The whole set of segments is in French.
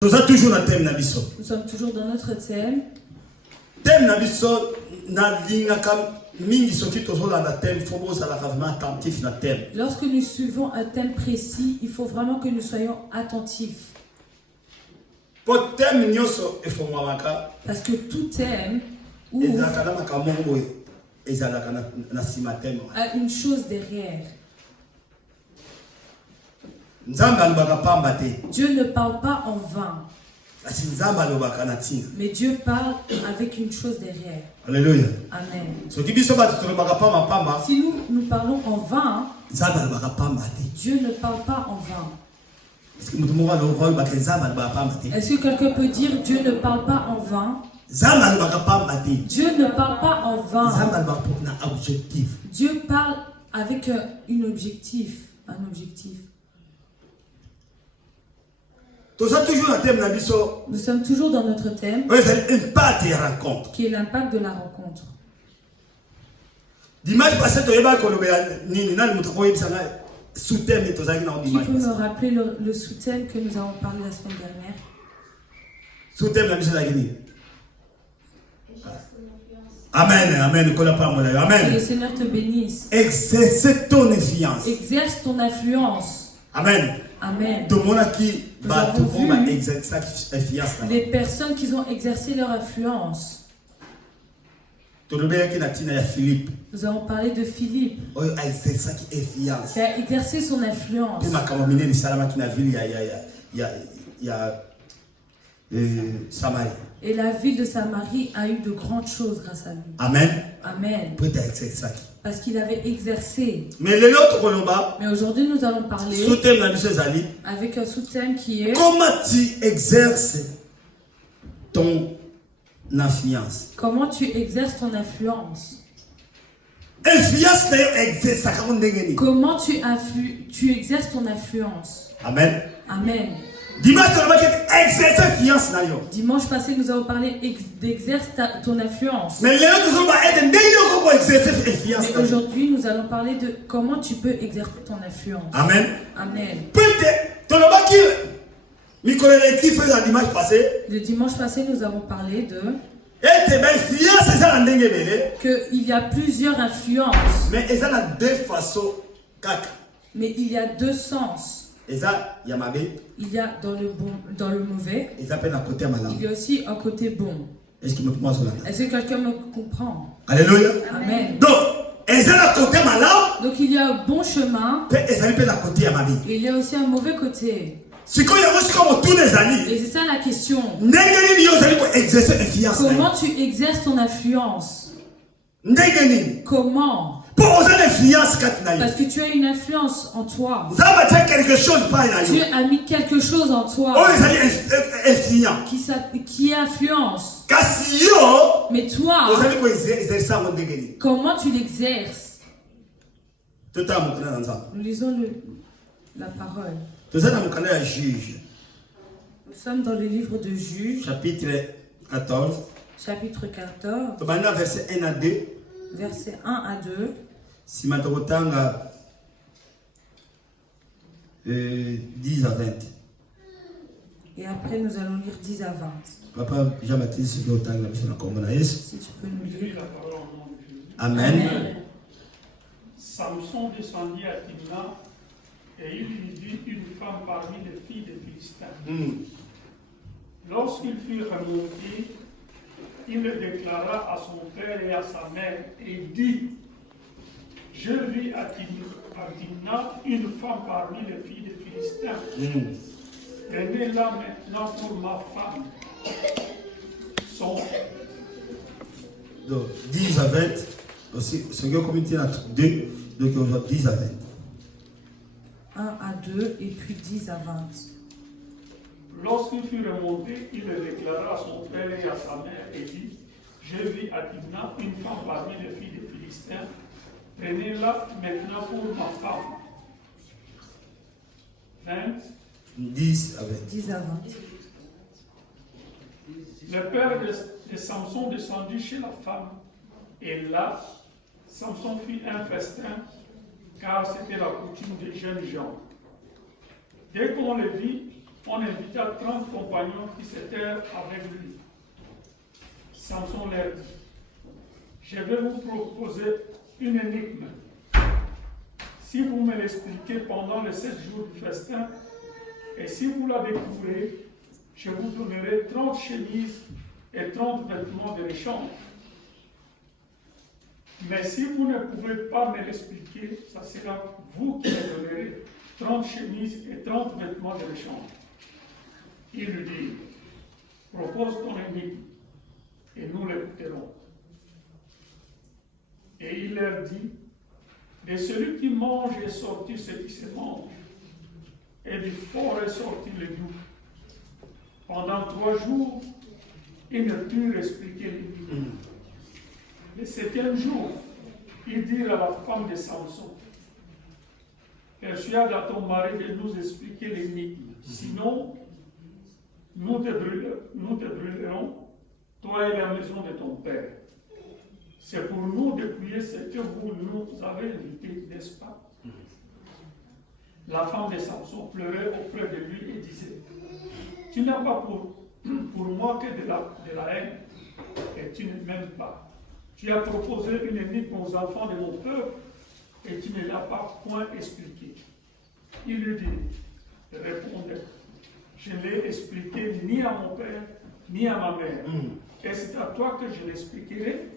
Nous sommes toujours dans notre thème. Lorsque nous suivons un thème précis, il faut vraiment que nous soyons attentifs. Parce que tout thème a une chose derrière. Dieu ne parle pas en vain. Mais Dieu parle avec une chose derrière. Alléluia. Amen. Si nous parlons en vain, Dieu ne parle pas en vain. Est-ce que quelqu'un peut dire Dieu ne parle pas en vain? Dieu ne parle pas en vain. Dieu parle avec un objectif. Nous sommes toujours dans notre thème, qui est l'impact de la rencontre. Dimanche passé, qui peut me rappeler le sous-thème que nous avons parlé la semaine dernière? Sous-thème Amen, amen. Que le Seigneur te bénisse. Exerce ton influence. Exerce ton influence. Amen. Amen. Nous avons vu les personnes qui ont exercé leur influence. Nous avons parlé de Philippe, qui a exercé son influence. Et la ville de Samarie a eu de grandes choses grâce à lui. Amen. Amen. Parce qu'il avait exercé. Mais aujourd'hui, nous allons parler avec un sous-thème qui est: comment tu exerces ton influence? Comment tu exerces ton influence? Comment tu exerces ton influence? Amen. Amen. Dimanche passé, nous avons parlé d'exercer ton influence. Mais aujourd'hui, nous allons parler de comment tu peux exercer ton influence. Amen. Amen. Le dimanche passé, nous avons parlé de qu'il y a plusieurs influences. Mais il y a deux sens. Il y a dans le bon, dans le mauvais. Il y a aussi un côté bon. Est-ce que quelqu'un me comprend? Alléluia. Amen. Donc il y a un bon chemin. Et il y a aussi un mauvais côté. Et c'est ça la question. Comment tu exerces ton influence? Comment? Parce que tu as une influence en toi. Dieu a mis quelque chose en toi qui influence. Mais toi, comment tu l'exerces? Nous lisons la parole. Nous sommes dans le livre de Juges, chapitre 14. Verset 1 à 2. Versets 1 à 2. Si matokotanga 10 à 20. Et après nous allons lire 10 à 20. Papa Jean-Baptiste, si tu peux nous lire. Amen. Samson descendit à Timna et il y vit une femme parmi les filles des Philistins. Lorsqu'il fut remonté, il le déclara à son père et à sa mère et dit: je vis à Timna une femme parmi les filles des Philistins. Prenez-la maintenant pour ma femme. Donc 10 à 20, aussi, ce que communauté a 2, donc on va 10 à 20. 1 à 2 et puis 10 à 20. Lorsqu'il fut remonté, il le déclara à son père et à sa mère et dit: je vis à Timna une femme parmi les filles des Philistins. Prenez-la maintenant pour ma femme. 20. 10 à 20. 10 à 20. Le père de Samson descendit chez la femme. Et là, Samson fit un festin, car c'était la coutume des jeunes gens. Dès qu'on le vit, on invita 30 compagnons qui s'étaient avec lui. Samson leur dit, je vais vous proposer une énigme. Si vous me l'expliquez pendant les 7 jours du festin, et si vous la découvrez, je vous donnerai 30 chemises et 30 vêtements de l'échange. Mais si vous ne pouvez pas me l'expliquer, ça sera vous qui me donnerez 30 chemises et 30 vêtements de l'échange. Il lui dit, propose ton énigme, et nous l'écouterons. Et il leur dit, de celui qui mange est sorti ce qui se mange, et du fort est sorti le doux. Pendant 3 jours, ils ne purent expliquer l'énigme. Le 7e jour, ils dirent à la femme de Samson, persuade à ton mari de nous expliquer l'énigme, sinon nous te brûlerons, toi et la maison de ton père. C'est pour nous dépouiller ce que vous nous avez invité, n'est-ce pas? La femme de Samson pleurait auprès de lui et disait, tu n'as pas pour moi que de la haine, et tu ne m'aimes pas. Tu as proposé une énigme aux enfants de mon peuple, et tu ne l'as pas point expliqué. Il lui dit, répondez, je ne l'ai expliqué ni à mon père, ni à ma mère. Et c'est à toi que je l'expliquerai.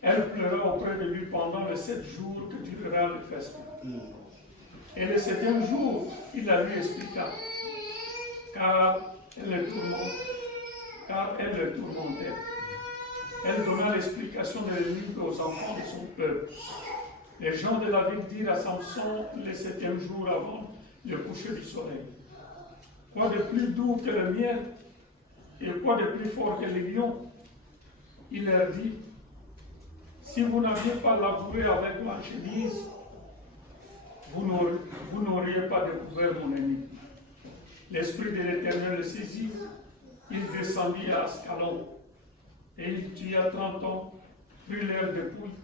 Elle pleura auprès de lui pendant les 7 jours que durera le festin. Et le 7e jour, il la lui expliqua, car elle le tourmentait. Elle donna l'explication de l'énigme aux enfants de son peuple. Les gens de la ville dirent à Samson le 7e jour avant le coucher du soleil, quoi de plus doux que le miel et quoi de plus fort que les lions? Il leur dit, si vous n'aviez pas labouré avec ma chemise, vous n'auriez pas découvert mon ennemi. L'Esprit de l'Éternel le saisit, il descendit à Ascalon, et il tua 30 ans, prit l'air dépouille,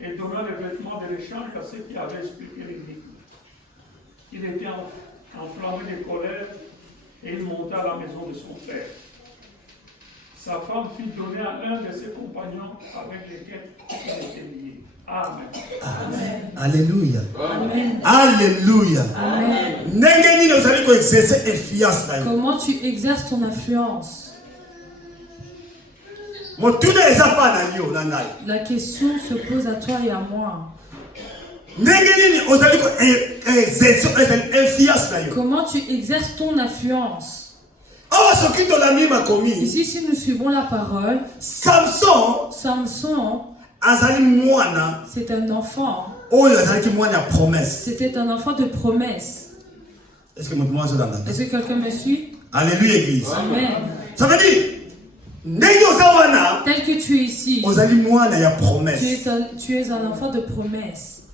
et donna les vêtements de l'échange à ceux qui avaient expliqué l'énigme. Il était enflammé de colère, et il monta à la maison de son père. Sa femme fit donner à l'un de ses compagnons avec lesquels il était lié. Amen. Amen. Alléluia. Amen. Alléluia. Amen. Comment tu exerces ton influence? La question se pose à toi et à moi. Comment tu exerces ton influence? Ici, si nous suivons la parole, Samson, c'est un enfant. C'était un enfant de promesse. Est-ce que quelqu'un me suit? Alléluia, Église. Amen. Ça veut dire, tel que tu es ici, tu es un enfant de promesse.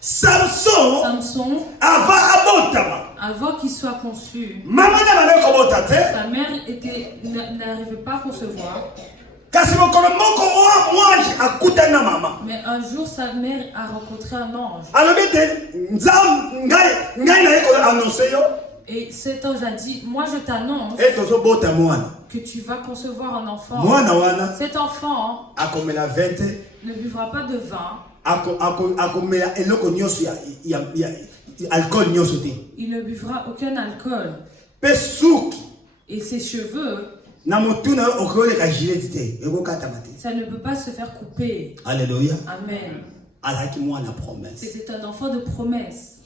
Samson, avant qu'il soit conçu, sa mère n'arrivait pas à concevoir. Mais un jour, sa mère a rencontré un ange. Et cet ange a dit, moi je t'annonce que tu vas concevoir un enfant. Cet enfant ne buvra pas de vin. Il ne buvra aucun alcool. Et ses cheveux, ça ne peut pas se faire couper. Alléluia. Amen. C'était un enfant de promesse.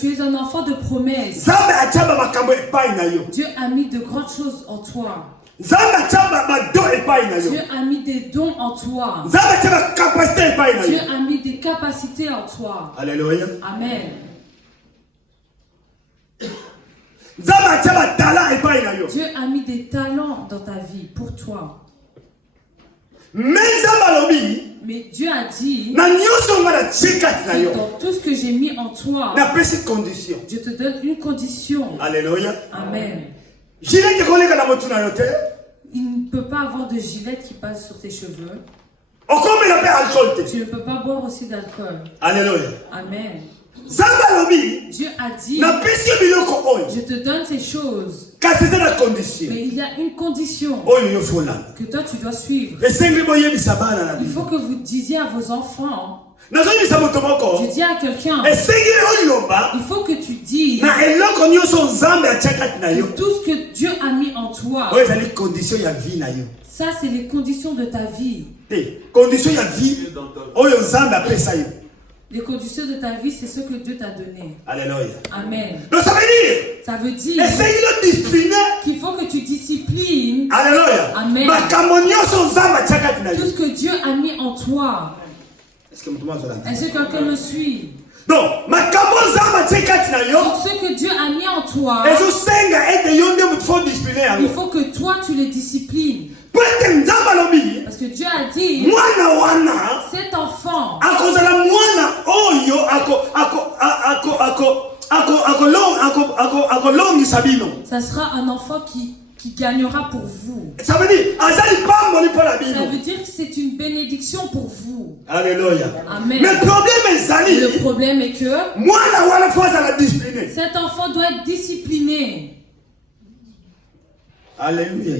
Tu es un enfant de promesse. Dieu a mis de grandes choses en toi. Dieu a mis des dons en toi. Dieu a mis des capacités en toi. Alléluia. Amen. Dieu a mis des talents dans ta vie pour toi. Mais Dieu a dit, dans tout ce que j'ai mis en toi, je te donne une condition. Alléluia. Amen. Il ne peut pas avoir de gilet qui passe sur tes cheveux. Tu ne peux pas boire aussi d'alcool. Alléluia. Amen. Dieu a dit, je te donne ces choses. Mais il y a une condition que toi tu dois suivre. Il faut que vous disiez à vos enfants. Je dis à quelqu'un, il faut que tu dises que tout ce que Dieu a mis en toi, ça c'est les conditions de ta vie. Les conditions de ta vie, c'est ce que Dieu t'a donné. Alléluia. Amen. Donc ça veut dire qu'il faut que tu disciplines. Alléluia. Amen. Tout ce que Dieu a mis en toi. Est-ce que quelqu'un me suit? Donc, ce que Dieu a mis en toi, il faut que toi tu les disciplines. Parce que Dieu a dit, cet enfant, ça sera un enfant qui gagnera pour vous. Ça veut dire que c'est une bénédiction pour vous. Alléluia. Amen. Mais le problème est que cet enfant doit être discipliné. Alléluia.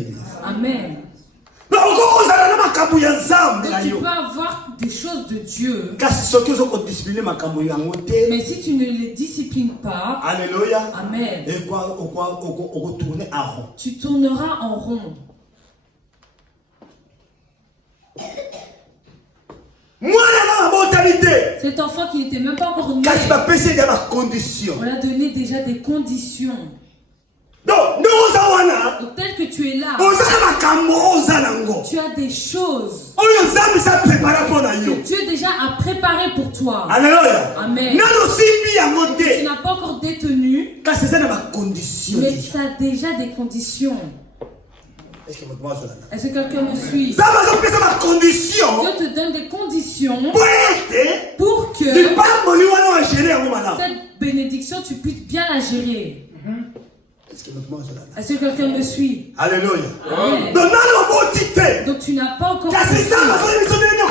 Amen. Donc tu peux avoir des choses de Dieu. Mais si tu ne les disciplines pas, Alléluia. Amen, tu tourneras en rond. Cet enfant qui n'était même pas encore né, on a donné déjà des conditions. Donc, tel que tu es là, tu as des choses que Dieu déjà a préparées pour toi. Alléluia. Amen. Tu n'as pas encore détenu, mais ça a déjà des conditions. Est-ce que quelqu'un me suit? Dieu te donne des conditions pour que cette bénédiction, tu puisses bien la gérer. Est-ce que quelqu'un me suit? Alléluia. Amen. Donc tu n'as pas encore compris.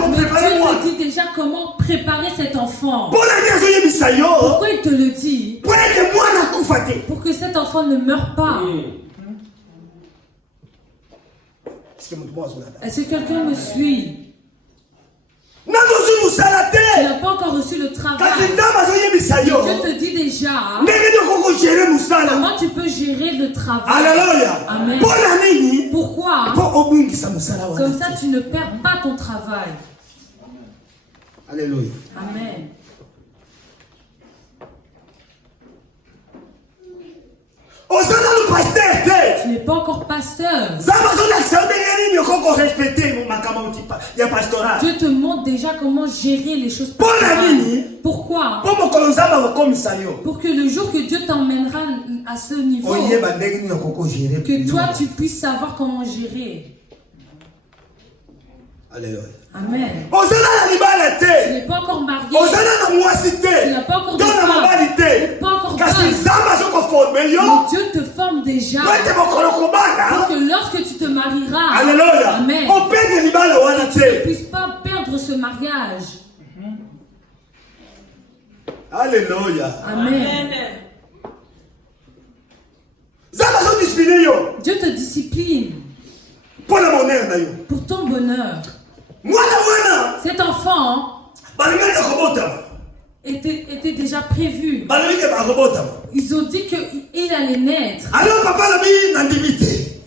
Mais Dieu te dit déjà comment préparer cet enfant. Pourquoi il te le dit? Pour que cet enfant ne meure pas. Est-ce que quelqu'un me suit? Tu n'as pas encore reçu le travail. Dieu te dit déjà comment tu peux gérer le travail. Alléluia. Amen. Pourquoi? Comme ça tu ne perds pas ton travail. Alléluia. Amen. Tu n'es pas encore pasteur. Dieu te montre déjà comment gérer les choses pastorales. Pourquoi? Pour que le jour que Dieu t'emmènera à ce niveau, que toi tu puisses savoir comment gérer. Alléluia. Amen. Tu n'es pas encore marié. Tu n'as pas encore de femme. Tu n'es pas encore femme. Mais Dieu te forme déjà pour que lorsque tu te marieras, Amen, tu ne puisses pas perdre ce mariage. Alléluia. Amen. Dieu te discipline pour ton bonheur. Cet enfant était déjà prévu. Ils ont dit qu'il allait naître.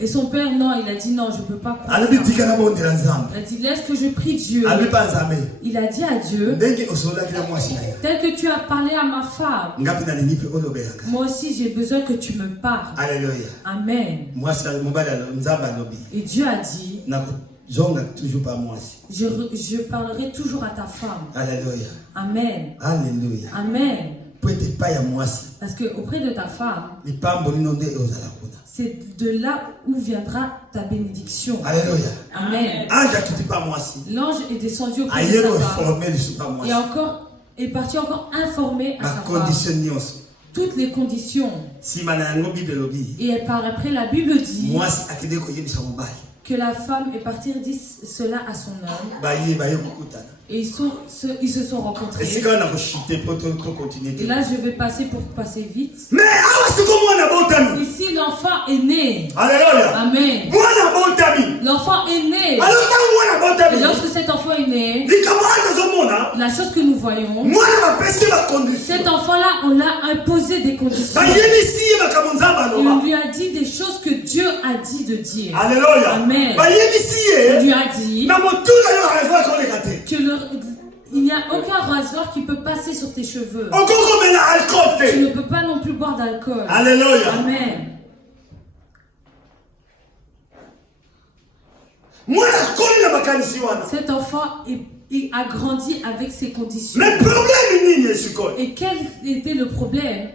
Et son père, non, il a dit non, je ne peux pas croire. Il a dit laisse que je prie Dieu. Il a dit à Dieu, tel que tu as parlé à ma femme, moi aussi j'ai besoin que tu me parles. Alléluia. Amen. Et Dieu a dit, je parlerai toujours à ta femme. Alléluia. Amen. Alléluia. Amen. Parce que auprès de ta femme, c'est de là où viendra ta bénédiction. Alléluia. Amen. L'ange est descendu auprès de sa femme et est parti encore informer à sa femme toutes les conditions. Et par après la Bible dit que la femme est partie dire cela à son homme. Et ils se sont rencontrés. Et là, je vais passer pour passer vite. Ici, l'enfant est né. Alléluia. Amen. L'enfant est né. Et lorsque cet enfant est né, la chose que nous voyons, cet enfant-là, on l'a imposé des conditions. Il lui a dit des choses que Dieu a dit de dire. Alléluia. Amen. Il lui a dit que il n'y a aucun rasoir qui peut passer sur tes cheveux. Tu ne peux pas non plus boire d'alcool. Alléluia. Amen. Cet enfant a grandi avec ces conditions. Et quel était le problème?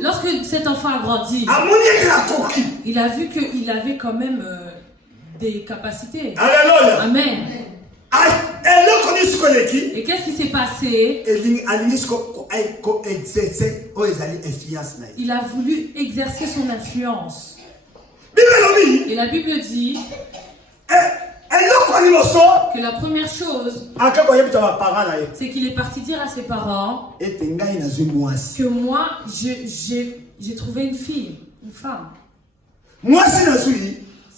Lorsque cet enfant a grandi, il a vu qu'il avait quand même des capacités. Alléluia. Amen. Et qu'est-ce qui s'est passé? Il a voulu exercer son influence. Et la Bible dit que la première chose, c'est qu'il est parti dire à ses parents que moi, j'ai trouvé une fille, une femme.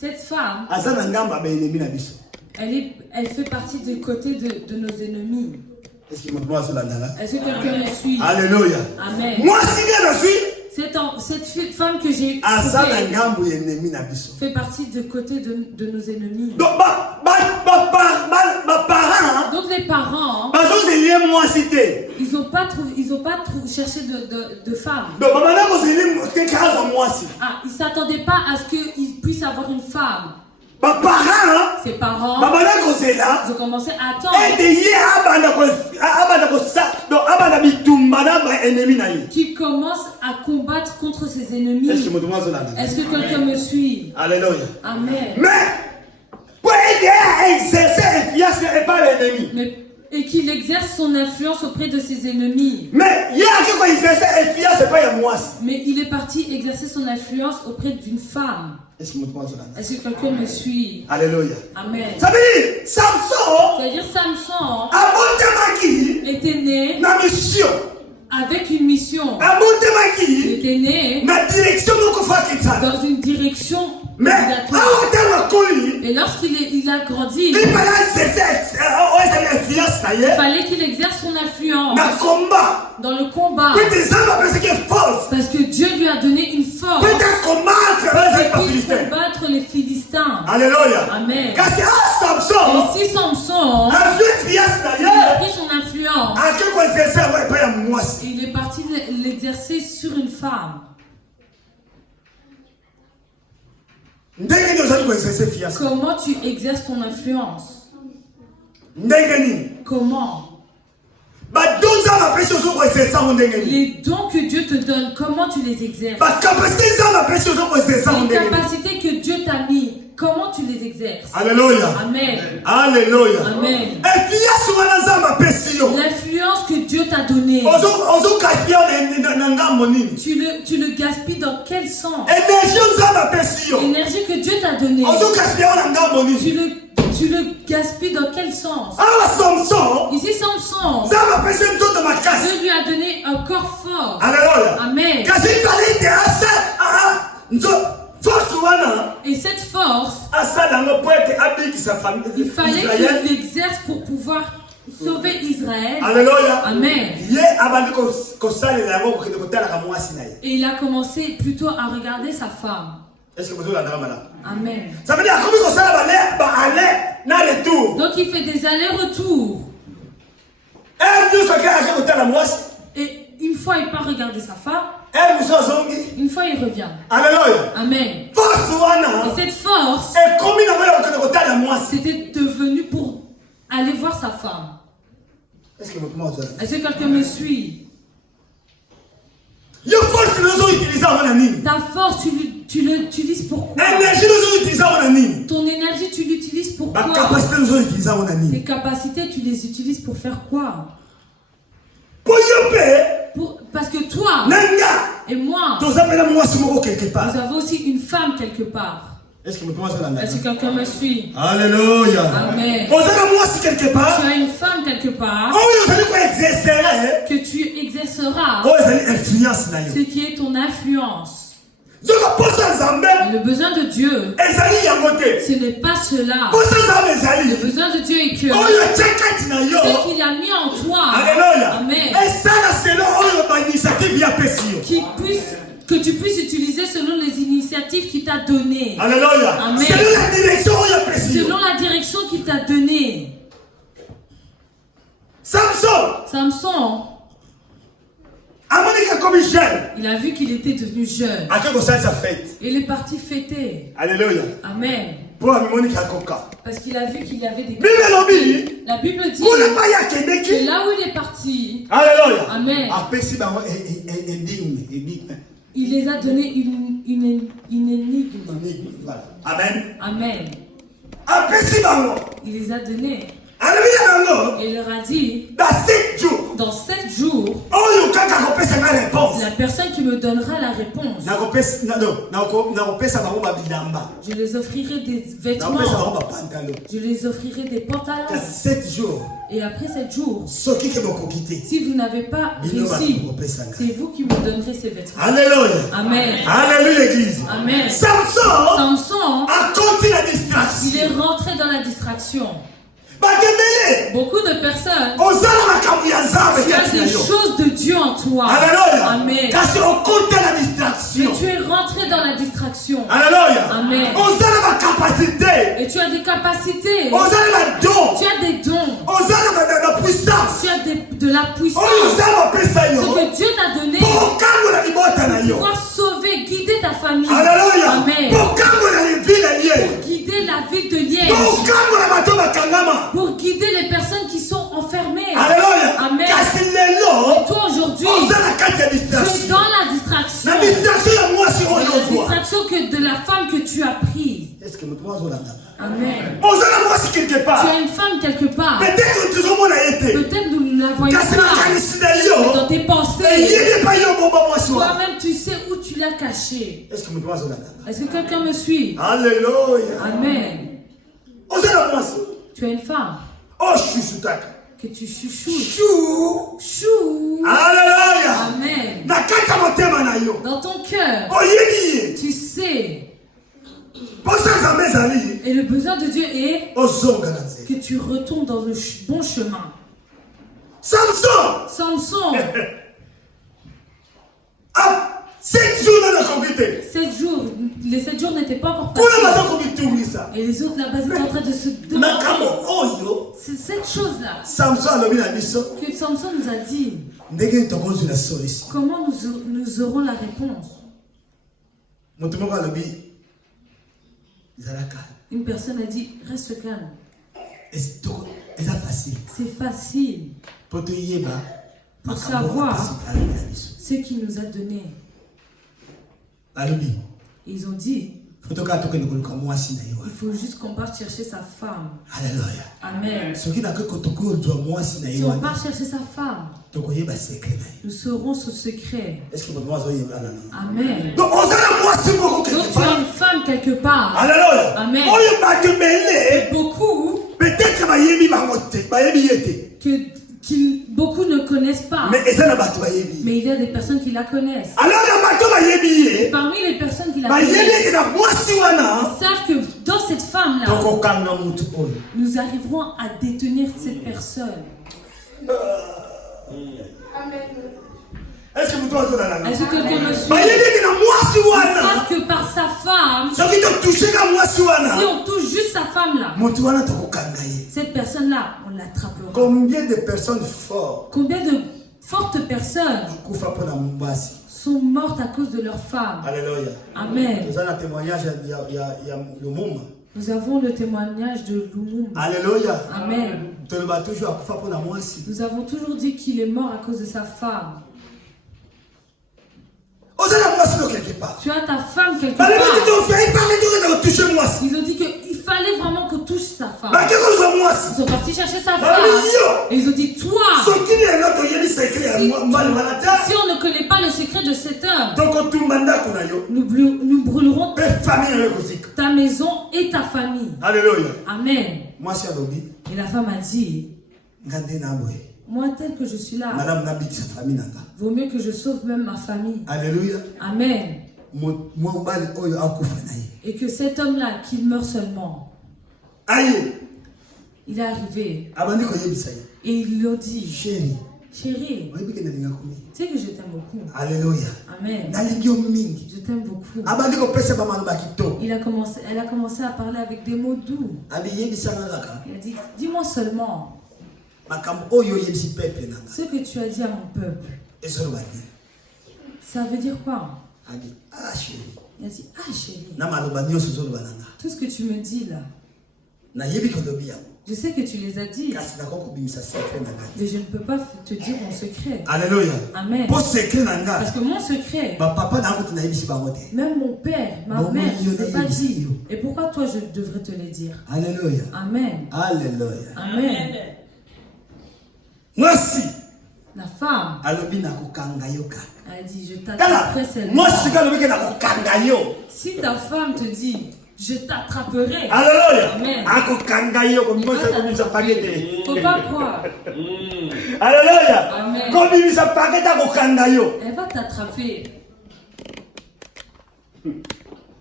Cette femme, elle fait partie du côté de nos ennemis. Est-ce que quelqu'un me suit? Alléluia. Amen. Cette femme que j'ai fait partie du côté de nos ennemis. Donc les parents, ils n'ont pas cherché de femme. Ils ne s'attendaient pas à ce qu'ils puissent avoir une femme. Ses parents, ils ont commencé à attendre qu'il commence à combattre contre ses ennemis. Est-ce que quelqu'un me suit? Alléluia. Amen. Et qu'il exerce son influence auprès de ses ennemis. Mais il est parti exercer son influence auprès d'une femme. Est-ce que quelqu'un me suit? Alléluia. Amen. Ça veut dire Samson était né avec une mission. Il était né dans une direction. Et lorsqu'il a grandi, il fallait qu'il exerce son influence dans le combat. Parce que Dieu lui a donné une force pour combattre les Philistins. Alléluia. Amen. Et si Samson, il a pris son influence, il est parti l'exercer sur une femme. Comment tu exerces ton influence? Comment? Les dons que Dieu te donne, comment tu les exerces? Les capacités que Dieu t'a mis, comment tu les exerces? Alléluia. Amen. Alléluia. Amen. L'influence que Dieu t'a donnée, tu le gaspilles dans quel sens? L'énergie que Dieu t'a donnée, tu le gaspilles dans quel sens? Ici, Samson, Dieu lui a donné un corps fort. Alléluia. Amen. Et cette force, il fallait qu'il l'exerce pour pouvoir sauver Israël. Alléluia. Amen. Et il a commencé plutôt à regarder sa femme. Est-ce que vous avez Amen. Ça veut dire donc il fait des allers-retours. Et une fois il part regarder sa femme, une fois il revient. Alléluia. Amen. Et cette force, c'était devenu pour aller voir sa femme. Est-ce que quelqu'un me suit? Ta force, tu l'utilises pourquoi? Ton énergie, tu l'utilises pourquoi? Tes capacités, tu les utilises pour faire quoi? Parce que toi et moi, nous avons aussi une femme quelque part. Est-ce que quelqu'un me suit? Alléluia. Amen. Tu as une femme quelque part que tu exerceras ce qui est ton influence. Le besoin de Dieu, ce n'est pas cela. Le besoin de Dieu est que ce qu'il a mis en toi, Amen, que tu puisses utiliser selon les initiatives qu'il t'a données. Alléluia. Amen. Selon la direction qu'il t'a donnée. Samson, il a vu qu'il était devenu jeune. Il est parti fêter. Alléluia. Amen. Parce qu'il a vu qu'il y avait des... La Bible dit que là où il est parti, Alléluia. Amen, il les a donné une énigme. Amen. Amen. Il les a donnés. Et il leur a dit, dans 7 jours, la personne qui me donnera la réponse, je les offrirai des vêtements, je les offrirai des pantalons. 7 jours. Et après 7 jours, si vous n'avez pas réussi, c'est vous qui me donnerez ces vêtements. Alléluia. Amen. Alléluia, l'église. Amen. Samson a continué la distraction. Il est rentré dans la distraction. Beaucoup de personnes, tu as des choses de Dieu en toi. Alléluia. Amen. Mais tu es rentré dans la distraction. Alléluia. Amen. Et tu as des capacités. Tu as des dons. Tu as de la puissance. Ce que Dieu t'a donné pour pouvoir sauver, guider ta famille. Alléluia. Amen. Pour guider la ville de Liège. Pour guider les personnes qui sont enfermées. Alléluia. Amen. Et toi aujourd'hui, tu es dans la distraction. La distraction de la femme que tu as prise. Amen. Tu as une femme quelque part. Peut-être nous ne la voyons pas. Dans tes pensées. Toi-même tu sais où tu l'as cachée. Est-ce que quelqu'un me suit? Alléluia. Amen. Tu as une femme que tu chouchoutes. Chou. Alléluia. Amen. Dans ton cœur, tu sais. Et le besoin de Dieu est que tu retournes dans le bon chemin. Samson. 7 jours dans la communauté. 7 jours. Les 7 jours n'étaient pas encore passés. Et les autres là-bas étaient en train de se demander. C'est cette chose-là que Samson nous a dit. Comment nous aurons la réponse? Une personne a dit, reste calme. C'est facile pour savoir ce qu'il nous a donné. Ils ont dit, il faut juste qu'on parte chercher sa femme. Alléluia. Amen. Si on part chercher sa femme, nous saurons ce secret. Amen. Donc tu as une femme quelque part. Alléluia. Amen. Beaucoup beaucoup ne connaissent pas. Mais il y a des personnes qui la connaissent. Et parmi les personnes qui la connaissent, ils savent que dans cette femme-là, nous arriverons à détenir cette personne. Est-ce que quelqu'un me suit? Ils savent que par sa femme, si on touche juste sa femme là, cette personne-là, on l'attrapera. Combien de personnes fortes? Combien de fortes personnes sont mortes à cause de leur femme? Alléluia. Amen. Nous avons le témoignage de Lumumba. Alléluia. Amen. Nous avons toujours dit qu'il est mort à cause de sa femme. Tu as ta femme quelque part. Ils ont dit qu'il fallait vraiment qu'on touche sa femme. Ils sont partis chercher sa femme. Et ils ont dit, toi, si on ne connaît pas le secret de cet homme, nous brûlerons ta maison et ta famille. Alléluia. Amen. Moi, c'est Adobi. Et la femme a dit, moi tel que je suis là, vaut mieux que je sauve même ma famille. Alléluia. Amen. Et que cet homme-là, qu'il meurt seulement, il est arrivé et il lui dit, chérie, tu sais que je t'aime beaucoup. Alléluia. Amen. Je t'aime beaucoup. Elle a commencé à parler avec des mots doux. Il a dit, dis-moi seulement ce que tu as dit à mon peuple. Ça veut dire quoi? Il a dit, ah chérie, tout ce que tu me dis là, je sais que tu les as dit, mais je ne peux pas te dire mon secret. Alléluia. Amen. Parce que mon secret, même mon père, ma mère, je ne l'ai pas dit. Et pourquoi toi je devrais te le dire? Alléluia. Amen. Alléluia. Amen. Merci. La femme a dit, je t'attraperai seulement. Si ta femme te dit, je t'attraperai. Alléluia. Amen. Il faut pas croire. Alléluia. Amen. Elle va t'attraper.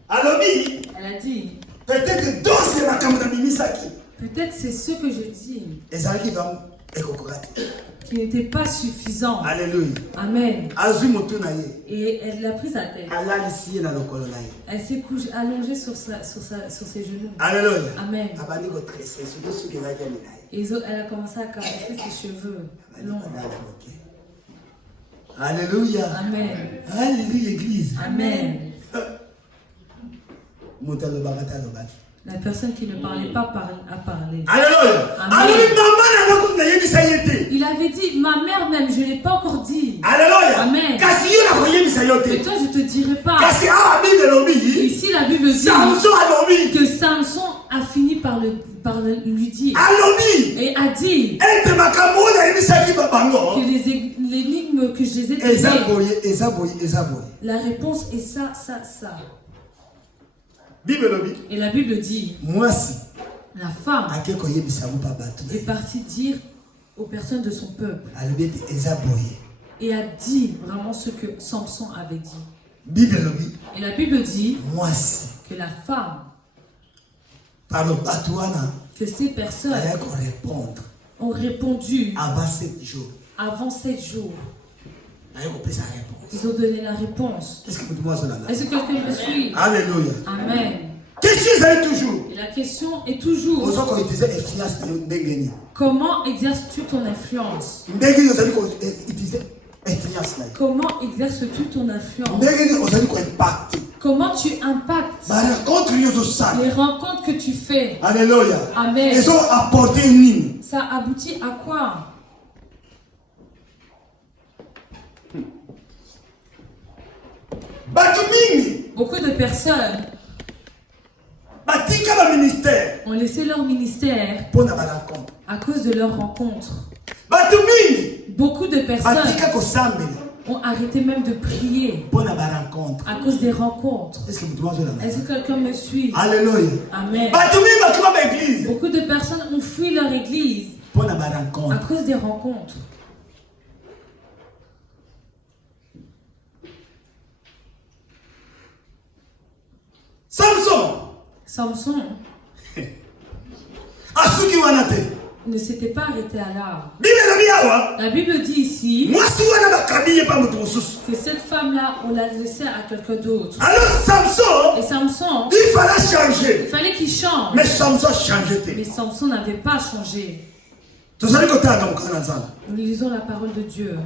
Elle a dit, peut-être c'est ce que je dis qui n'était pas suffisant. Alléluia. Amen. Et elle l'a prise à terre. Elle s'est allongée sur ses genoux. Alléluia. Amen. Et elle a commencé à caresser ses cheveux longs. Alléluia. Amen. Alléluia, Église. Amen. La personne qui ne parlait pas a parlé. Alléluia. Amen. Il avait dit, ma mère même, je ne l'ai pas encore dit. Alléluia. Amen. Et toi, je ne te dirai pas. Ici, la Bible dit que Samson a fini par lui dire. Et a dit que l'énigme que je les ai données, la réponse est ça, ça, ça. Et la Bible dit, la femme est partie dire aux personnes de son peuple et a dit vraiment ce que Samson avait dit. Et la Bible dit que la femme, que ces personnes ont répondu avant 7 jours. Ils ont donné la réponse. Est-ce que quelqu'un me suit? Alléluia. Amen. toujours. Et la question est toujours, comment exerces-tu ton influence? Comment exerces-tu ton influence? Comment tu impactes les rencontres que tu fais? Alléluia. Amen. Apporté ça aboutit à quoi? Beaucoup de personnes ont laissé leur ministère à cause de leur rencontre. Beaucoup de personnes ont arrêté même de prier à cause des rencontres. Est-ce que quelqu'un me suit? Alléluia. Amen. Beaucoup de personnes ont fui leur église à cause des rencontres. Samson ne s'était pas arrêté à là. La Bible dit ici que cette femme-là, on l'a laissée à quelqu'un d'autre. Et Samson, il fallait qu'il change. Mais Samson n'avait pas changé. Nous lisons la parole de Dieu.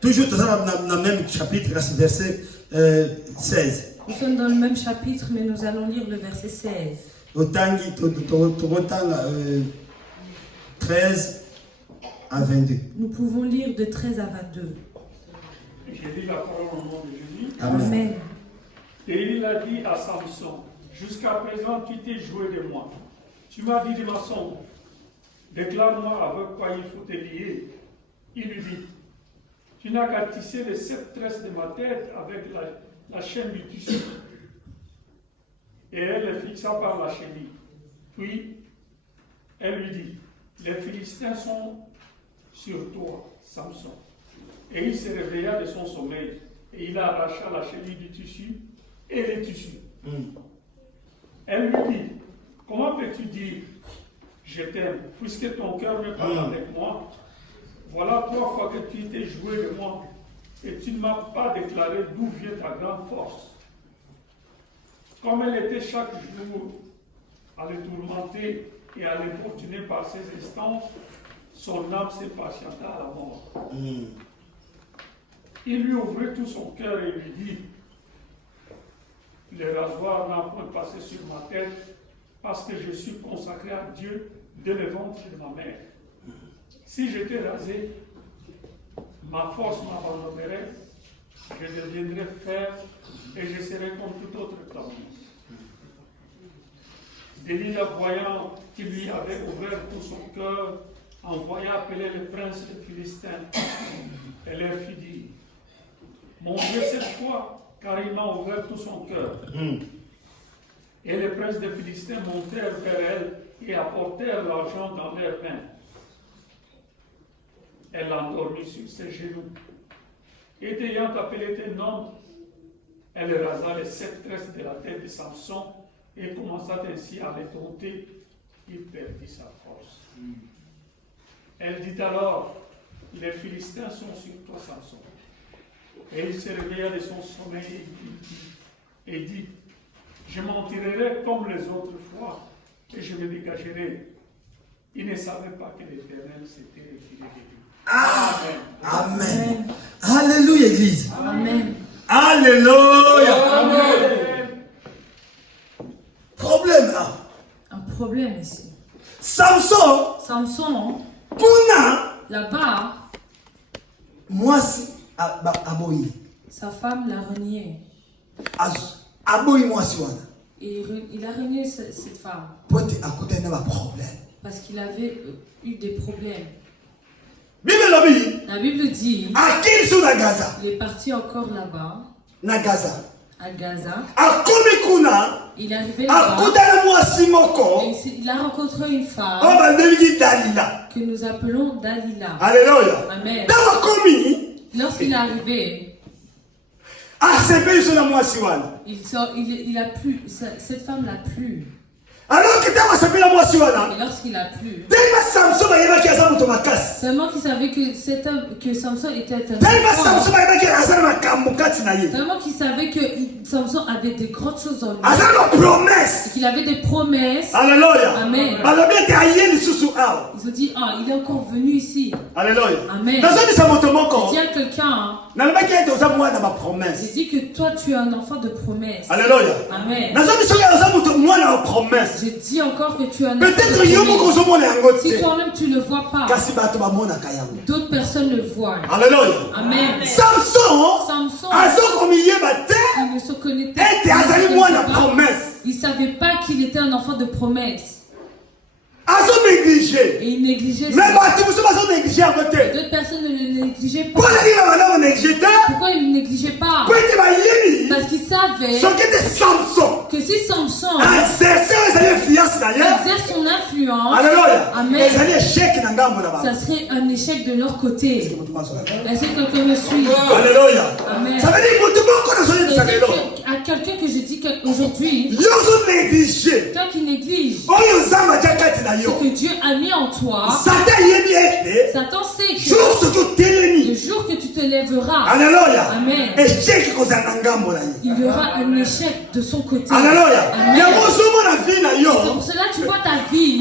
Toujours dans le même chapitre, verset 16. Nous sommes dans le même chapitre, mais nous allons lire le verset 16. 13 à 22. Nous pouvons lire de 13 à 22. Je lis la parole au nom de Jésus. Amen. Et il a dit à Samson, jusqu'à présent tu t'es joué de moi. Tu m'as dit de ma sombre. Déclare-moi avec quoi il faut te lier. Il lui dit, tu n'as qu'à tisser les 7 tresses de ma tête avec la chaîne du tissu et elle le fixa par la chenille. Puis, elle lui dit, les Philistins sont sur toi, Samson. Et il se réveilla de son sommeil et il arracha la chenille du tissu et les tissus. Elle lui dit, comment peux-tu dire, je t'aime, puisque ton cœur me parle avec moi? Voilà 3 fois que tu t'es joué de moi et tu ne m'as pas déclaré d'où vient ta grande force. Comme elle était chaque jour à le tourmenter et à l'importuner par ses instances, son âme se patienta à la mort. Il lui ouvrit tout son cœur et lui dit, le rasoir n'a point passé sur ma tête parce que je suis consacré à Dieu dès le ventre de ma mère. Si j'étais rasé, ma force m'abandonnerait, je deviendrais frère et je serais comme tout autre homme. Delilah, voyant qu'il lui avait ouvert tout son cœur, envoya appeler le prince des Philistins. Elle leur fit dire, mon Dieu cette fois, car il m'a ouvert tout son cœur. Et les princes des Philistins montèrent vers elle et apportèrent l'argent dans leurs mains. Elle l'endormit sur ses genoux. Et ayant appelé un homme, elle rasa les 7 tresses de la tête de Samson et commença ainsi à les dompter. Il perdit sa force. Elle dit alors, les Philistins sont sur toi, Samson. Et il se réveilla de son sommeil et dit, je m'en tirerai comme les autres fois et je me dégagerai. Il ne savait pas que l'Éternel s'était retiré de lui. Amen. Alléluia, Église. Amen. Alléluia. Amen. Problème là. Un problème ici. Samson, Samson, là-bas, moi si aboyi. sa femme l'a renié. Aboyi moi si wana. Et il a renié cette femme. Pote akutana na problème. Parce qu'il avait eu des problèmes. La Bible dit, il est parti encore là-bas, à Gaza. Il est arrivé là-bas, il a rencontré une femme que nous appelons Dalila. Alléluia. Amen. Lorsqu'il est arrivé, il a plu, cette femme l'a plu. Et lorsqu'il a plu, seulement qu'il savait que Samson était un enfant, seulement qu'il savait que Samson avait de grandes choses en lui, et qu'il avait des promesses. Alléluia. Amen. Ils ont dit, il est encore venu ici. Alléluia. Amen. Je dis à quelqu'un, j'ai dit que toi tu es un enfant de promesse. Alléluia. Amen. Promesse. Je dis encore que tu es un enfant Peut-être de promesse. Si toi-même tu ne le vois pas, d'autres personnes le voient. Alléluia. Amen. Samson, il ne se connaissait pas. Il ne savait pas qu'il était un enfant de promesse. Et il négligeait ça. D'autres personnes ne le négligeaient pas. Pourquoi il ne négligeait pas? Parce qu'il savait que si Samson exerce son influence, amen, ça serait un échec de leur côté. Est-ce que quelqu'un me suit? Alléluia. Amen. Ça veut dire à quelqu'un que je dis qu'aujourd'hui, toi qui négliges ce que Dieu a mis en toi, Satan sait que le jour que tu te lèveras, Alléluia. Amen, il y aura un échec de son côté. Alléluia. C'est pour cela que tu vois ta vie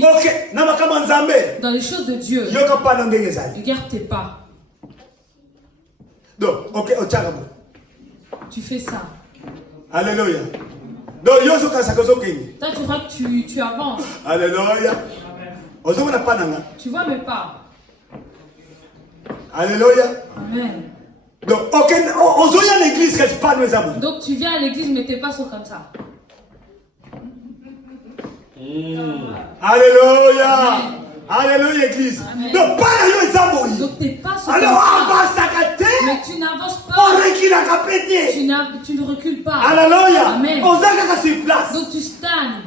dans les choses de Dieu. Regarde tes pas. Tu fais ça. Alléluia. Donc, toi, tu vois que tu avances. Alléluia. Tu vois mes pas. Alléluia. Amen. Donc, donc tu viens à l'église, mais tes pas sont comme ça. Alléluia. Amen. Alléluia, église. Amen. Donc, tes pas sont comme ça. Mais tu n'avances pas. Tu recules pas. Alléluia. Amen. Ozaka sur place. Donc tu stagnes.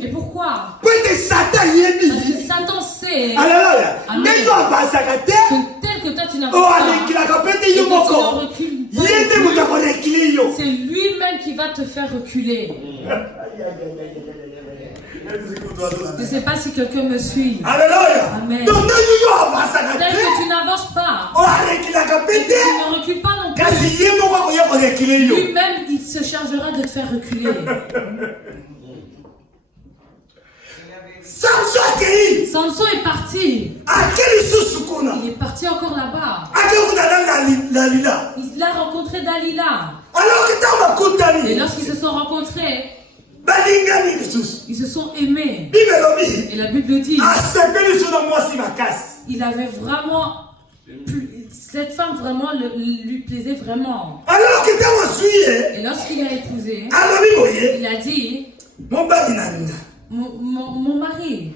Et pourquoi? Parce que Satan sait. Alléluia. Amen. Que tel que toi tu n'as pas. C'est lui-même qui va te faire reculer. Je ne sais pas si quelqu'un me suit. Alléluia. Amen. Donc, Tel que tu n'avances pas. Et que tu ne recules pas non plus. Lui-même, il se chargera de te faire reculer. Samson est parti. Il est parti encore là-bas. Il a rencontré Dalila. Et lorsqu'ils se sont rencontrés, ils se sont aimés. Et la Bible dit, il avait vraiment, cette femme vraiment lui plaisait vraiment. Et lorsqu'il l'a épousée, il a dit, mon mari,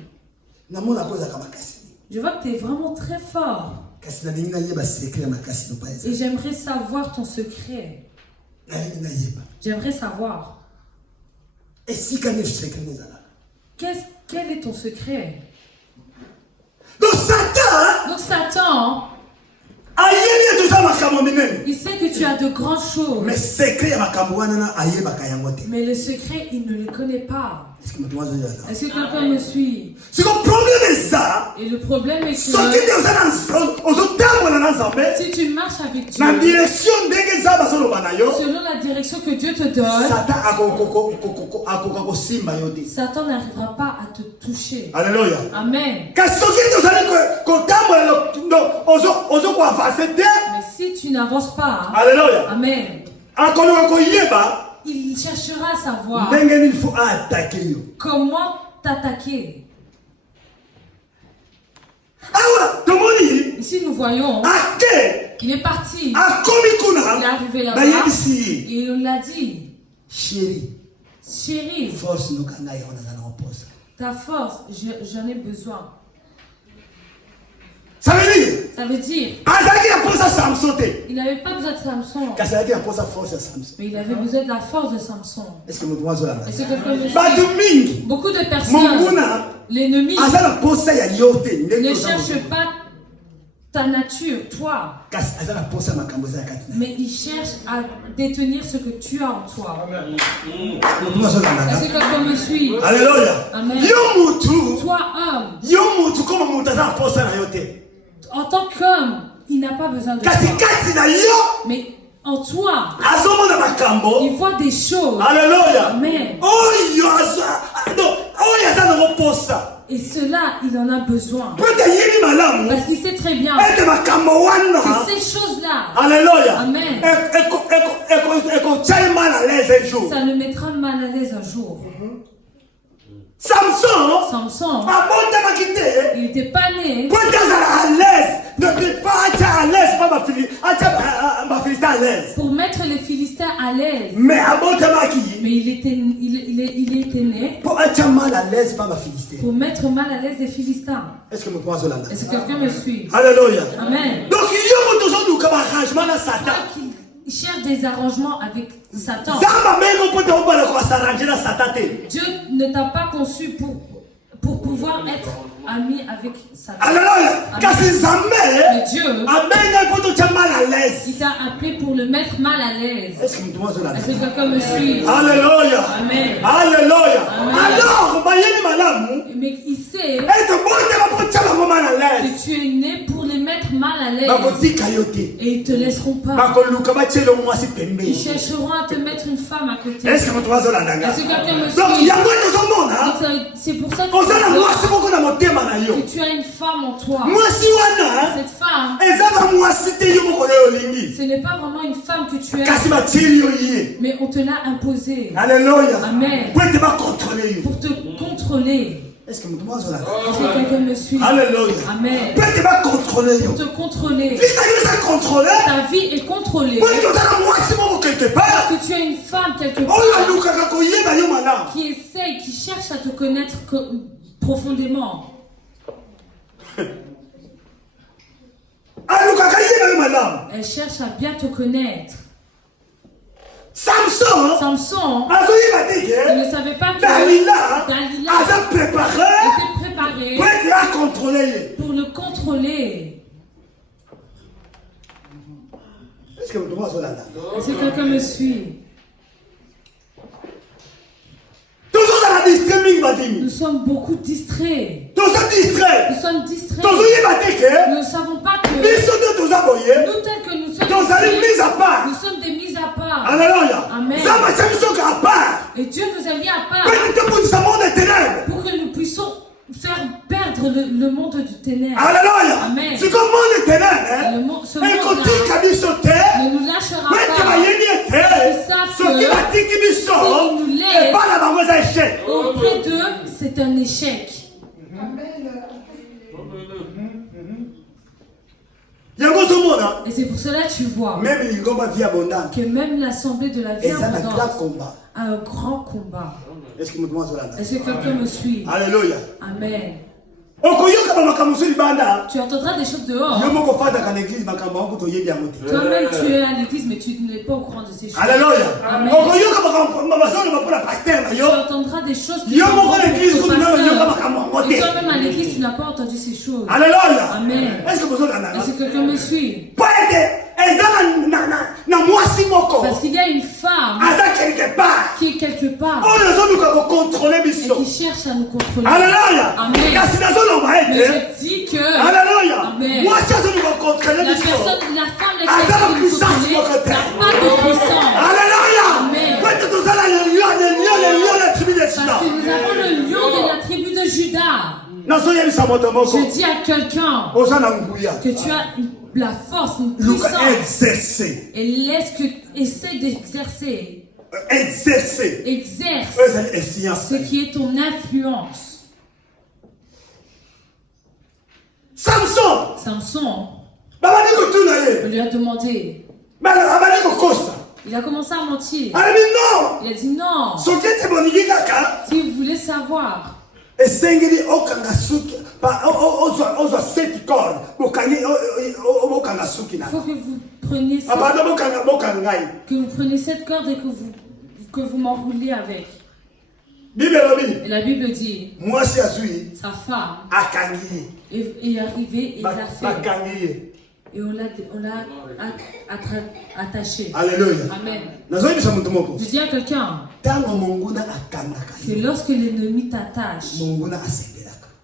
je vois que tu es vraiment très fort. Et j'aimerais savoir ton secret. J'aimerais savoir. Quel est ton secret? Donc Satan, il sait que tu as de grandes choses. Mais le secret, il ne le connaît pas. Est-ce que quelqu'un me suit? Et le problème est que si tu marches avec Dieu, selon la direction que Dieu te donne, Satan n'arrivera pas à te toucher. Alléluia. Amen. Mais si tu n'avances pas, Alléluia. Amen, il cherchera à savoir comment t'attaquer. Ici nous voyons, il est parti, il est arrivé là-bas, et il l'a dit, chérie, ta force, j'en ai besoin. Ça veut dire il n'avait pas besoin de Samson, mais il avait besoin de la force de Samson. Est-ce que quelqu'un me suit? Beaucoup de personnes, l'ennemi ne cherche pas ta nature, toi, mais il cherche à détenir ce que tu as en toi. Est-ce que quelqu'un me suit? Alléluia. Amen. Toi, homme, en tant qu'homme, il n'a pas besoin de toi. Mais en toi, il voit des choses. Alléluia. Amen. Et cela, il en a besoin. Parce qu'il sait très bien que ces choses-là, Alléluia. Amen, ça le mettra mal à l'aise un jour. Samson, il n'était pas né pour mettre les Philistins à l'aise. Mais il était né pour mettre mal à l'aise les Philistins. Est-ce que quelqu'un me suit? Alléluia. Amen. Donc, il cherche des arrangements avec Satan. Dieu ne t'a pas conçu pour pouvoir être ami avec Satan. Mais Dieu, il t'a appelé pour le mettre mal à l'aise. Est-ce que quelqu'un me suit? Alléluia. Amen. Alléluia. Amen. Alors, mais il sait que tu es né pour les mettre mal à l'aise. Et ils ne te laisseront pas. Ils chercheront à te mettre une femme à côté. Est-ce que quelqu'un me suit? C'est pour ça que tu as une femme en toi. Cette femme, ce n'est pas vraiment une femme que tu aimes, mais on te l'a imposée. Alléluia. Amen. Pour te contrôler. Est-ce que quelqu'un me suit? Alléluia. Amen. Pour te contrôler. Ta vie est contrôlée. Parce que tu as une femme quelque part qui essaye, qui cherche à te connaître profondément. Elle cherche à bien te connaître. Samson, il ne savait pas que Dalila était préparée pour le contrôler. Est-ce que quelqu'un me suit? Nous sommes beaucoup distraits. Nous sommes distraits. Nous ne savons pas que nous, tels que nous sommes distraits, nous sommes des mises à part. Amen. Et Dieu nous a mis à part pour que nous puissions faire perdre le monde du ténèbres. Amen. Ce monde-là ne nous lâchera pas. Ils savent que s'ils nous laissent auprès d'eux, c'est un échec. Et c'est pour cela que tu vois que même l'assemblée de la vie abondante a un grand combat. Est-ce que quelqu'un me suit? Alléluia. Amen. Tu entendras des choses dehors. Toi-même tu es à l'église mais tu n'es pas au courant de ces choses. Alléluia. Amen. Tu entendras des choses qui et toi-même à l'église tu n'as pas entendu ces choses. Alléluia. Amen. Est-ce que quelqu'un me suit? Parce qu'il y a une femme qui est quelque part et qui cherche à nous contrôler. Alléluia. Amen. Mais je dis que Amen. La femme qui nous contrôler n'a pas de puissance. Amen. Parce que nous avons le lion de la tribu de Juda. Je dis à quelqu'un que tu as la force, une puissance. Et laisse que essaie d'exercer. Exerce ce qui est ton influence. Samson, on lui a demandé. Il a commencé à mentir. Il a dit non. Si vous voulez savoir, il faut que vous preniez cette corde et que vous m'enrouliez avec. Et la Bible dit, sa femme est arrivée et l'a fait. Et on l'a attaché. Alléluia. Amen. Je dis à quelqu'un que lorsque l'ennemi t'attache,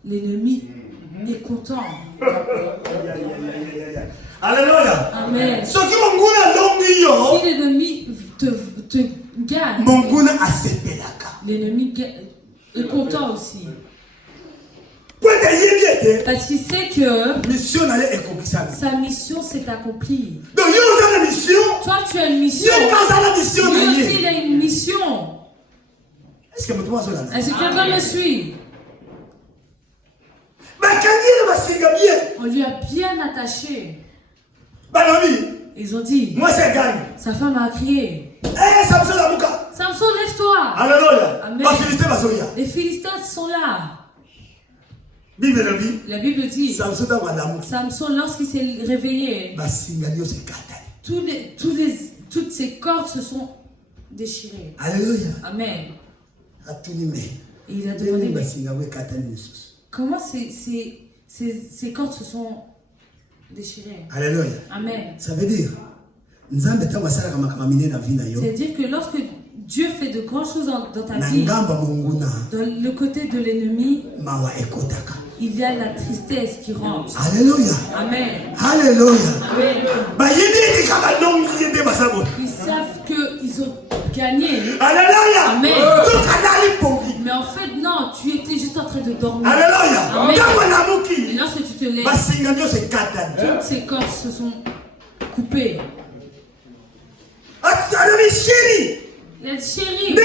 l'ennemi est content. Alléluia. Amen. Si l'ennemi te gagne, l'ennemi est content aussi. Parce qu'il sait que sa mission s'est accomplie. Toi, tu as une mission. Lui aussi, il a une mission. Est-ce que quelqu'un me suit? On lui a bien attaché. Ils ont dit, sa femme a crié, Samson, lève-toi. Amen. Les Philistins sont là. La Bible dit, Samson, lorsqu'il s'est réveillé, toutes ses cordes se sont déchirées. Alléluia. Amen. Et il a demandé, comment ces cordes se sont déchirées? Alléluia. Amen. Ça veut dire, c'est-à-dire que lorsque Dieu fait de grandes choses dans ta vie, dans le côté de l'ennemi, il y a la tristesse qui rentre. Alléluia. Amen. Alléluia. Amen. Ils savent qu'ils ont gagné. Alléluia. Amen. Mais en fait, non, tu étais juste en train de dormir. Alléluia. Amen. Et lorsque tu te lèves, toutes ces cordes se sont coupées. Il a dit, chérie,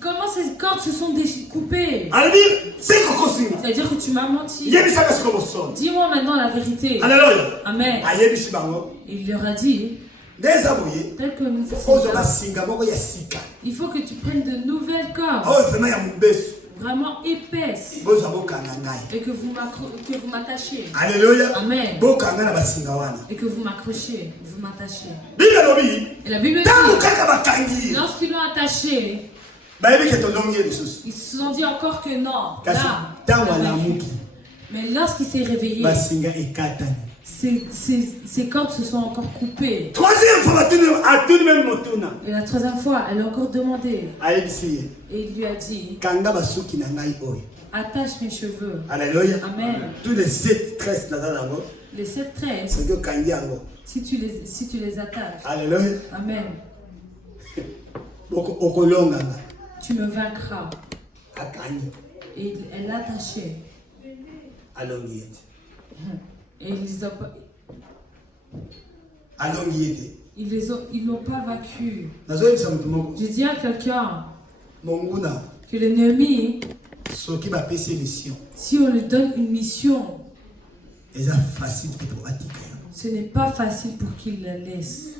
comment ces cordes se sont coupées? C'est-à-dire que tu m'as menti. Dis-moi maintenant la vérité. Alléluia. Amen. Il leur a dit, tel que nous faisons, il faut que tu prennes de nouvelles cordes vraiment épaisse. Et que vous m'attachiez. Alléluia. Amen. Et que vous m'accrochez, vous m'attachez. Et la Bible dit, lorsqu'ils l'ont attaché, ils se sont dit encore que non. Là, mais lorsqu'il s'est réveillé, ses cordes se sont encore coupées. Et la troisième fois, elle a encore demandé. Et il lui a dit, attache mes cheveux. Alléluia. Amen. Tous les 7 tresses là-dedans. Les 7 tresses, si tu les attaches. Alléluia. Amen. Tu me vaincras. Et elle l'a attaché. Et ils l'ont pas vaincu. Je dis à quelqu'un que l'ennemi, si on lui donne une mission, ce n'est pas facile pour qu'il la laisse.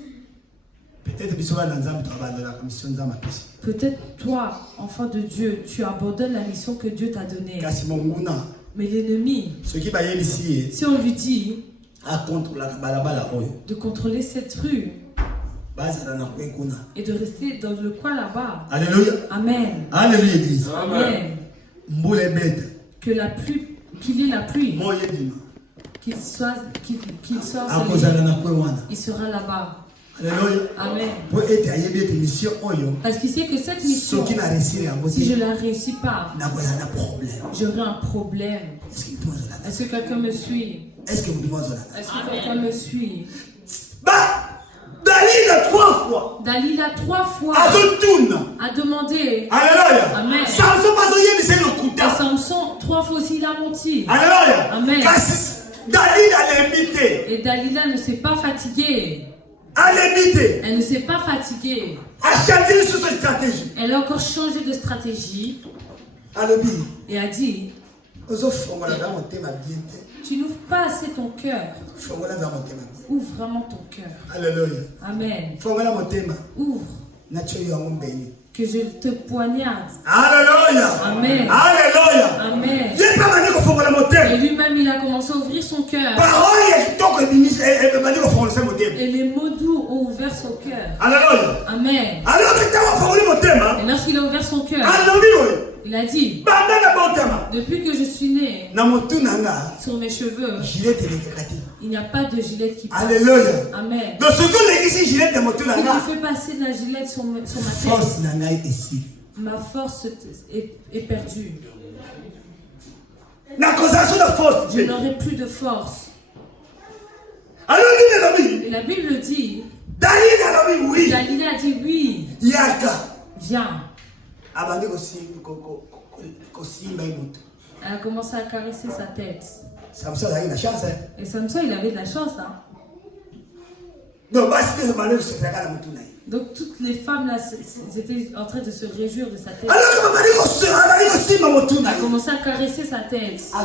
Peut-être toi, enfant de Dieu, tu abandonnes la mission que Dieu t'a donnée. Mais l'ennemi, si on lui dit de contrôler cette rue et de rester dans le coin là-bas. Alléluia. Amen. Alléluia, Église. Amen. Que la pluie, qu'il y ait la pluie, qu'il soit il sera là-bas. Alléluia. Amen. Parce qu'il sait que cette mission, si je ne la réussis pas, j'aurai un problème. Est-ce que quelqu'un me suit? Est-ce que quelqu'un me suit? Dalila 3 fois a demandé. Alléluia. Amen. Et Samson 3 fois aussi il a menti. Alléluia. Amen. Et Dalila ne s'est pas fatiguée. Elle ne s'est pas fatiguée. Elle a encore changé de stratégie. Et a dit, tu n'ouvres pas assez ton cœur. Ouvre vraiment ton cœur. Alléluia. Amen. Ouvre. Que je te poignarde. Alléluia. Amen. Alléluia. Amen. Et lui-même, il a commencé à ouvrir son cœur. Et les mots doux ont ouvert son cœur. Alléluia. Amen. Et lorsqu'il a ouvert son cœur, il a dit, depuis que je suis né, sur mes cheveux, il n'y a pas de gilet qui passe. Alléluia. Amen. Si tu fais passer de la gilette sur ma tête, ma force est perdue. Je n'aurai plus de force. Et la Bible dit, Dalila a dit oui. Viens. Elle a commencé à caresser sa tête. Et Samson, il avait de la chance. Hein? Donc toutes les femmes là, elles étaient en train de se réjouir de sa tête. Elle a commencé à caresser sa tête. Elle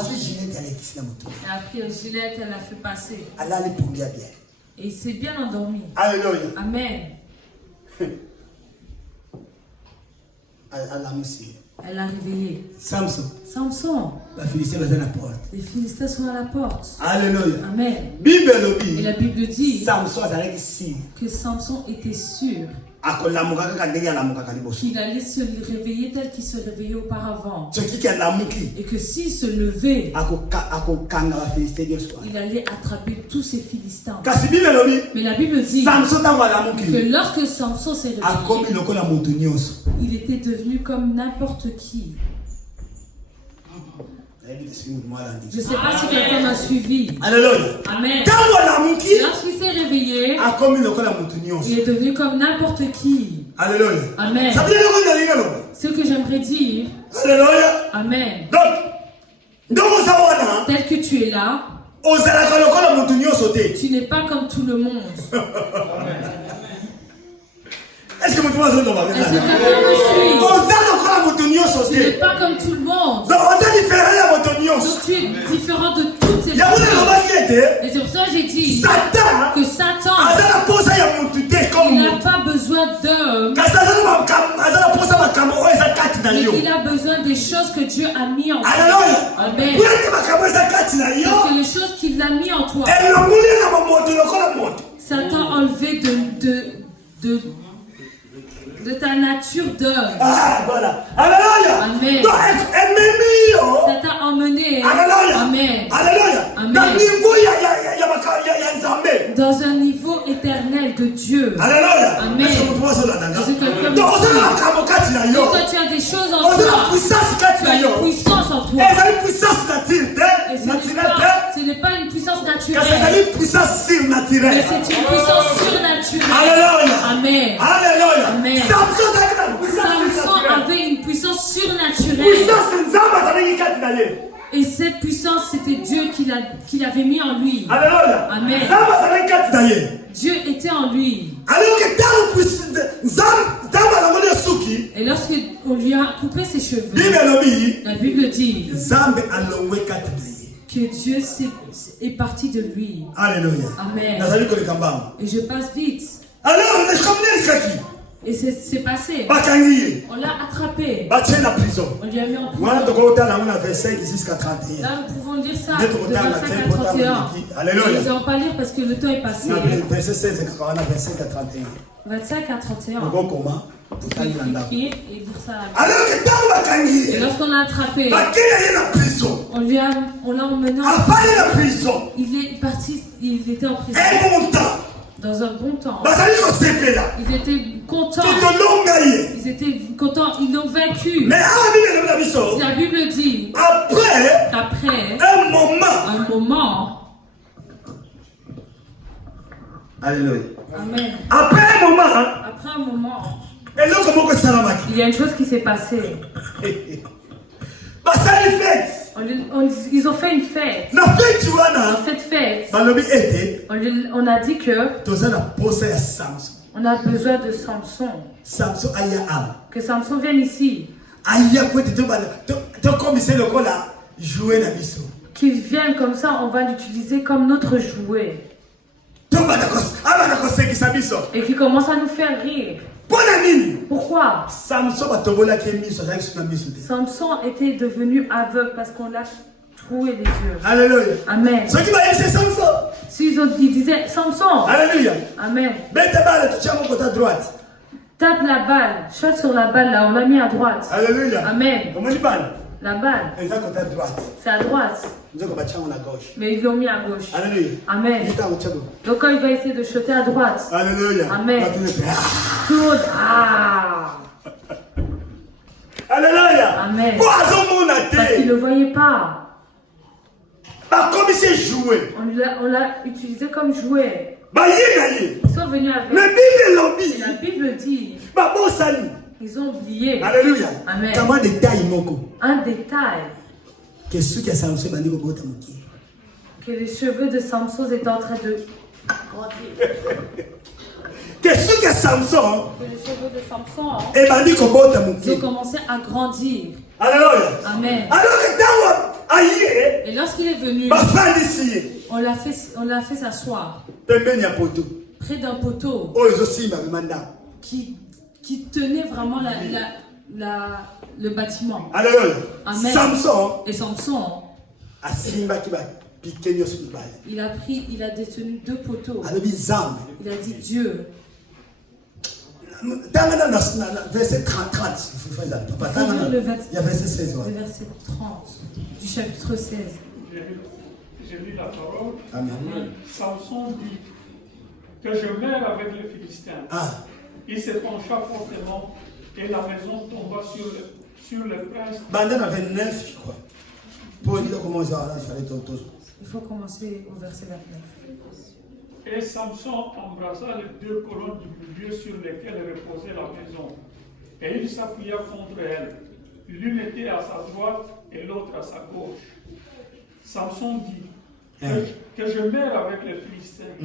a pris le gilet, elle l'a fait passer. Et il s'est bien endormi. Alléluia. Amen. Elle l'a réveillé. Samson. Les Philistins sont à la porte. Alléluia. Amen. Et la Bible dit que Samson était sûr qu'il allait se réveiller tel qu'il se réveillait auparavant. Et que s'il se levait, il allait attraper tous ces Philistins. Mais la Bible dit que lorsque Samson s'est réveillé, il était devenu comme n'importe qui. Je ne sais pas si quelqu'un m'a suivi. Alléluia. Amen. Lorsqu'il s'est réveillé, il est devenu comme n'importe qui. Alléluia. Amen. Ce que j'aimerais dire. Alléluia. Amen. Tel que tu es là, tu n'es pas comme tout le monde. Est-ce que quelqu'un me suit? Tu n'es pas comme tout le monde. Donc tu es différent de toutes ces personnes. Et c'est pour ça que j'ai dit que Satan, il n'a pas besoin d'hommes. Il a besoin des choses que qu'il a mis en toi. Ça t'a enlevé de ta nature d'homme. Ah, voilà. Alléluia. Amen. Ça t'a emmené. Alléluia. Amen. Alléluia. Amen. Dans un niveau éternel de Dieu. Alléluia. Amen. Donc, quand tu as des choses en toi, tu as une puissance en toi. Et ce n'est pas une puissance naturelle. Mais c'est une puissance surnaturelle. Alléluia. Amen. Alléluia. Amen. Samson avait une puissance surnaturelle. Et cette puissance, c'était Dieu qui l'avait mis en lui. Alléluia. Amen. Dieu était en lui. Et lorsqu'on lui a coupé ses cheveux, la Bible dit que Dieu est parti de lui. Alléluia. Amen. Et je passe vite. Et c'est passé. On l'a attrapé. On lui a mis en prison. Là, nous pouvons dire ça de 25 à 31. Alléluia. Nous n'allons pas lire parce que le temps est passé. 25 à 31. Écrire et dire ça à la Bible. Et lorsqu'on l'a attrapé, on l'a emmené en prison. Il est parti, il était en prison. Dans un bon temps. Ils étaient contents. Ils étaient contents. Ils l'ont vaincu. La Bible dit qu'après un moment. Alléluia. Amen. Après un moment. Il y a une chose qui s'est passée. Ils ont fait une fête. Dans cette fête, on a dit que on a besoin de Samson. Que Samson vienne ici. Qu'il vienne comme ça, on va l'utiliser comme notre jouet. Et qu'il commence à nous faire rire. Pourquoi? Samson était devenu aveugle parce qu'on l'a troué les yeux. Alléluia. Amen. Ils disaient Samson. Alléluia. Amen. Tape la balle, shot sur la balle là, on l'a mis à droite. Alléluia. Amen. La balle, c'est à droite. Mais ils l'ont mis à gauche. Alléluia. Amen. Donc quand il va essayer de shotter à droite. Alléluia. Amen. Tourne. Alléluia. Amen. Parce qu'il ne le voyait pas. On l'a utilisé comme jouet. Ils sont venus avec. Et la Bible dit. Ils ont oublié. Alléluia. Amen. Un détail. Que les cheveux de Samson étaient en train de grandir. Que les cheveux de Samson ils ont commencé à grandir. Alléluia. Amen. Et lorsqu'il est venu, on l'a fait s'asseoir près d'un poteau qui tenait vraiment le bâtiment. Alléluia. Amen. Samson. Et Samson, il a détenu 2 poteaux. Il a dit Dieu. Verset 30. Le verset 16. Le verset 30 du chapitre 16. J'ai lu la parole. Amen. Samson dit que je meurs avec les Philistins. Il se pencha fortement et la maison tomba sur le prince. Bandana 29, je crois. Pour dire comment il faut commencer au verset 29. Et Samson embrassa les 2 colonnes du milieu sur lesquelles reposait la maison. Et il s'appuya contre elles. L'une était à sa droite et l'autre à sa gauche. Samson dit que je meurs avec les Philistins.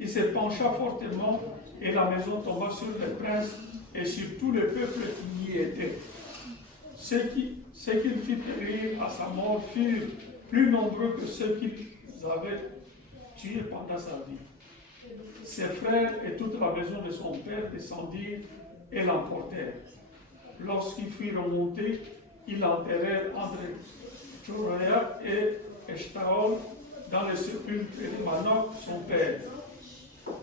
Il se pencha fortement et la maison tomba sur les princes et sur tout le peuple qui y était. Ceux qu'il fit périr à sa mort furent plus nombreux que ceux qu'il avait tués pendant sa vie. Ses frères et toute la maison de son père descendirent et l'emportèrent. Lorsqu'il fut remonté, ils l'enterrèrent entre Tchoraya et Eshtaol dans le sépulcre de Manoch, son père.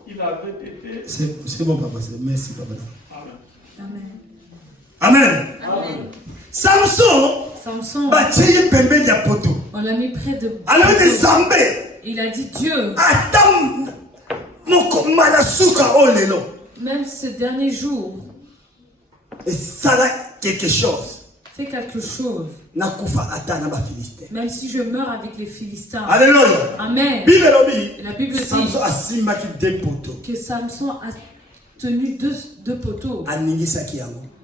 Il avait été... C'est bon, papa. Merci, papa. Amen. Amen. Amen. Samson, on l'a mis près de... Il a dit Dieu, même ce dernier jour, quelque chose. Fais quelque chose. Même si je meurs avec les Philistins. Alléluia. Amen. Et la Bible dit que Samson a tenu deux poteaux.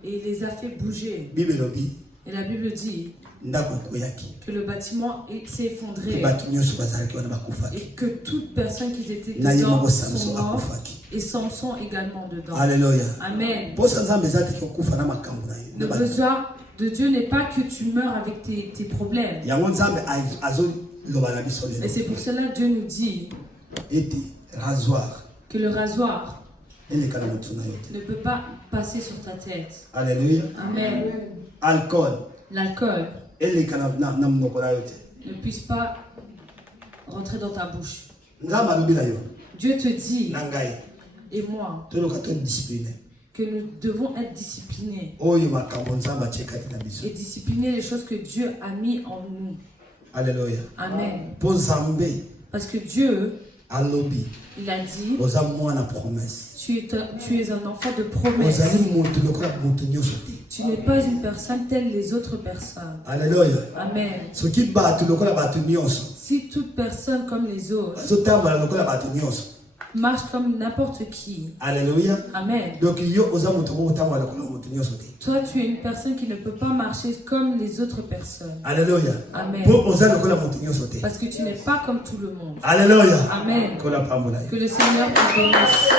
Et il les a fait bouger. Et la Bible dit que le bâtiment s'est effondré. Et que toute personne qui était dedans sont morts. Et Samson également dedans. Alléluia. Amen. Le besoin de Dieu n'est pas que tu meurs avec tes problèmes. Et c'est pour cela que Dieu nous dit que le rasoir ne peut pas passer sur ta tête. Alléluia. Amen. L'alcool ne puisse pas rentrer dans ta bouche. Dieu te dit, et moi, que nous devons être disciplinés. Et discipliner les choses que Dieu a mis en nous. Alléluia. Amen. Parce que Dieu, il a dit, tu es un enfant de promesse. Tu n'es pas une personne telle les autres personnes. Alléluia. Amen. Si toute personne comme les autres marche comme n'importe qui. Alléluia. Amen. Donc, toi, tu es une personne qui ne peut pas marcher comme les autres personnes. Alléluia. Amen. Parce que tu n'es pas comme tout le monde. Alléluia. Amen. Que le Seigneur te bénisse.